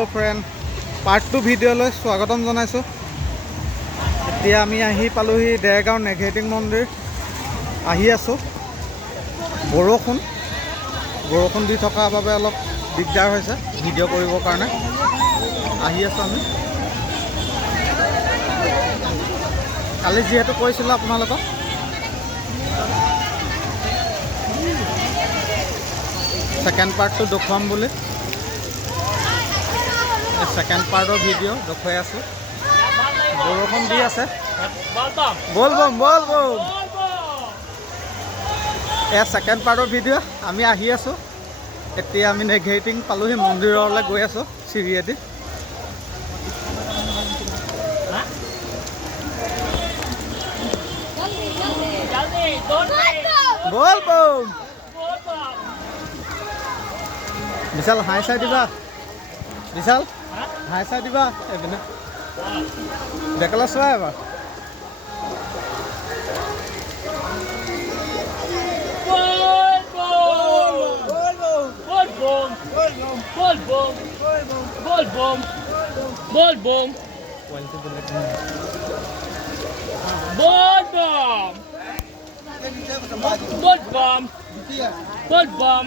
Hello' friend, part 2 ভিডিঅ'লৈ স্বাগতম জনাইছোঁ। এতিয়া আমি আহি পালোহি দেৰগাঁও নেঘেৰিটিং মন্দিৰ। আহি আছোঁ। বৰষুণ দি থকাৰ বাবে অলপ দিগদাৰ হৈছে ভিডিঅ' কৰিবৰ কাৰণে। আহি আছোঁ আমি। কালি যিহেতু কৈছিলোঁ আপোনালোকক, ছেকেণ্ড পাৰ্টটো দেখুৱাম বুলি। ছেকেণ্ড পাৰ্টৰ ভিডিঅ' দেখুৱাই আছোঁ। বৰষুণ দি আছে। বল বম। এয়া ছেকেণ্ড পাৰ্টৰ ভিডিঅ'। আমি আহি আছোঁ। এতিয়া আমি নেঘেৰিটিং পালোহি, মন্দিৰলৈ গৈ আছোঁ চিৰিয়েদি। বল বম। বিশাল হাই চাই দিবা। বিশাল হাই চাই দিবা। এইপিনে ডেকেলা চোৱা এবাৰ। Ball bomb.